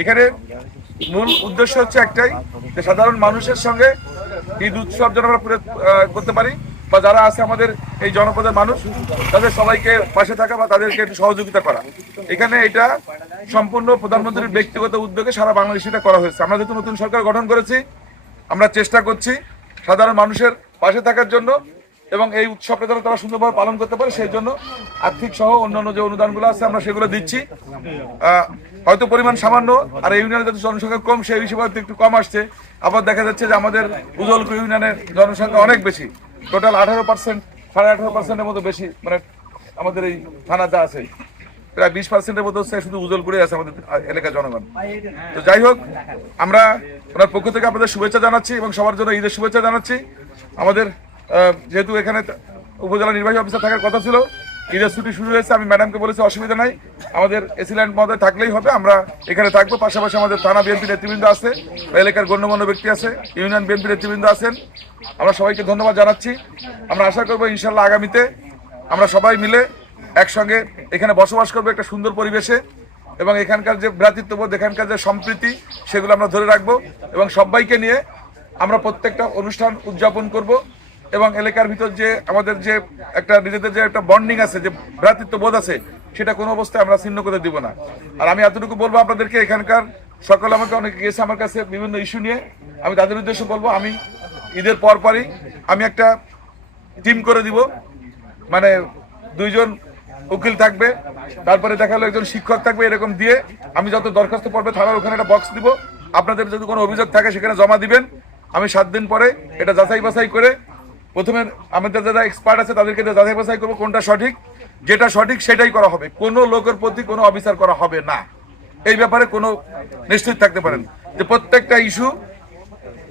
এখানে মূল উদ্দেশ্য হচ্ছে একটাই, যে সাধারণ মানুষের সঙ্গে ঈদ উৎসব যেন আমরা করতে পারি, বা যারা আছে আমাদের এই জনপদের মানুষ তাদের সবাইকে পাশে থাকা বা তাদেরকে একটু সহযোগিতা করা। এখানে এটা সম্পূর্ণ প্রধানমন্ত্রীর ব্যক্তিগত উদ্যোগে সারা বাংলাদেশে এটা করা হয়েছে। আমরা যেহেতু নতুন সরকার গঠন করেছি, আমরা চেষ্টা করছি সাধারণ মানুষের পাশে থাকার জন্য, এবং এই উৎসবটা যেন তারা সুন্দরভাবে পালন করতে পারে সেই জন্য আর্থিক সহ অন্যান্য যে অনুদানগুলো আছে আমরা সেগুলো দিচ্ছি। হয়তো পরিমাণ সামান্য, আর এই ইউনিয়নের যাতে জনসংখ্যা কম সেই হিসেবে একটু কম আসছে। আবার দেখা যাচ্ছে যে আমাদের উজলপুর ইউনিয়নের জনসংখ্যা অনেক বেশি, টোটাল 18%, 18.5%-এর মতো বেশি, মানে আমাদের এই থানাটা আছে প্রায় 20%-এর মতো হচ্ছে শুধু উজলপুরে আছে আমাদের এলাকার জনগণ। তো যাই হোক, আমরা ওনার পক্ষ থেকে আপনাদের শুভেচ্ছা জানাচ্ছি এবং সবার জন্য ঈদের শুভেচ্ছা জানাচ্ছি। আমাদের যেহেতু এখানে উপজেলা নির্বাহী অফিসার থাকার কথা ছিল, ঈদের ছুটি শুরু হয়েছে, আমি ম্যাডামকে বলেছি অসুবিধা নাই, আমাদের এসিল্যান্ড মহোদয় থাকলেই হবে, আমরা এখানে থাকবো। পাশাপাশি আমাদের থানা বিএনপি নেতৃবৃন্দ আছে, এলাকার গণ্যমান্য ব্যক্তি আছে, ইউনিয়ন বিএনপি নেতৃবৃন্দ আছেন। আমরা সবাইকে ধন্যবাদ জানাচ্ছি। আমরা আশা করবো ইনশাল্লাহ আগামীতে আমরা সবাই মিলে একসঙ্গে এখানে বসবাস করবো একটা সুন্দর পরিবেশে, এবং এখানকার যে ভ্রাতৃত্ববোধ, এখানকার যে সম্প্রীতি, সেগুলো আমরা ধরে রাখবো এবং সবাইকে নিয়ে আমরা প্রত্যেকটা অনুষ্ঠান উদযাপন করব। এবং এলাকার ভিতর যে আমাদের যে একটা নিজেদের যে একটা বন্ডিং আছে, যে ভ্রাতৃত্ববোধ আছে, সেটা কোনো অবস্থায় আমরা ছিন্ন করে দিব না। আর আমি এতটুকু বলবো আপনাদেরকে, এখানকার সকল আমাকে অনেকে গেছে আমার কাছে বিভিন্ন ইস্যু নিয়ে, আমি তাদের উদ্দেশ্যে বলবো আমি ঈদের পরই আমি একটা টিম করে দিব, মানে 2 জন উকিল থাকবে, তারপরে দেখা গেলো 1 জন শিক্ষক থাকবে, এরকম দিয়ে আমি যত দরখাস্ত পড়বে থানার ওখানে একটা বক্স দিব, আপনাদের যদি কোনো অভিযোগ থাকে সেখানে জমা দিবেন। আমি 7 দিন পরে এটা যাচাই বাছাই করে প্রথমে আমাদের যারা এক্সপার্ট আছে তাদেরকে যাচাই বাছাই করবো কোনটা সঠিক, যেটা সঠিক সেটাই করা হবে, কোনো লোকের প্রতি কোনো অবিচার করা হবে না। এই ব্যাপারে কোনো নিশ্চিত থাকতে পারেন যে প্রত্যেকটা ইস্যু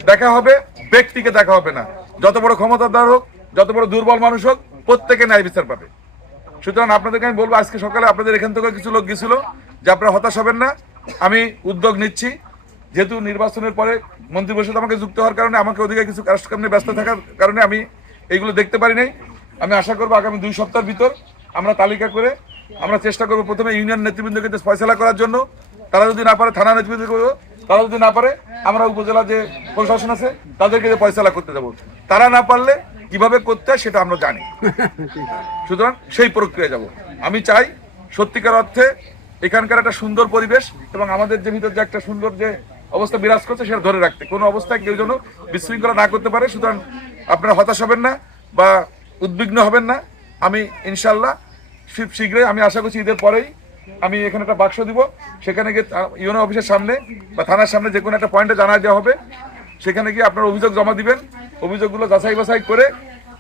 দেখা হবে, ব্যক্তিকে দেখা হবে না। যত বড় ক্ষমতাধর হোক, যত বড় দুর্বল মানুষ হোক, প্রত্যেকে ন্যায় বিচার পাবে। সুতরাং আপনাদেরকে আমি বলবো, আজকে সকালে আপনাদের এখান থেকে কিছু লোক গেছিল, যে আপনারা হতাশ হবেন না, আমি উদ্যোগ নিচ্ছি। যেহেতু নির্বাচনের পরে মন্ত্রী পরিষদ আমাকে যুক্ত হওয়ার কারণে, আমাকে ওদিকে কিছু কাজকর্ম নিয়ে ব্যস্ত থাকার কারণে আমি এইগুলো দেখতে পারি নাই। আমি আশা করবো আগামী 2 সপ্তাহের ভিতর আমরা তালিকা করে আমরা চেষ্টা করবো প্রথমে ইউনিয়ন নেতৃবৃন্দকে ফয়সালা করার জন্য, তারা যদি না পারে থানা নেতৃবৃন্দ করবো, তারা যদি না পারে আমরা উপজেলা যে প্রশাসন আছে তাদেরকে ফয়সালা করতে দেবো। তারা না পারলে কিভাবে করতে হয় সেটা আমরা জানি, সুতরাং সেই প্রক্রিয়া যাব। আমি চাই সত্যিকার অর্থে এখানকার একটা সুন্দর পরিবেশ এবং আমাদের যে ভিতর যে একটা সুন্দর যে অবস্থা বিরাজ করছে সেটা ধরে রাখতে, কোনো অবস্থায় কেউ যেন বিশৃঙ্খলা না করতে পারে। সুতরাং আপনারা হতাশ হবেন না বা উদ্বিগ্ন হবেন না। আমি ইনশাল্লাহ শীঘ্রই, আমি আশা করছি ঈদের পরেই আমি এখানে একটা বাক্স দিব, সেখানে গিয়ে ইউনো অফিসের সামনে বা থানার সামনে যে কোনো একটা পয়েন্টে জানাই দেওয়া হবে, সেখানে গিয়ে আপনার অভিযোগ জমা দিবেন। অভিযোগগুলো যাচাই বাছাই করে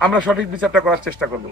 আমরা সঠিক বিচারটা করার চেষ্টা করব।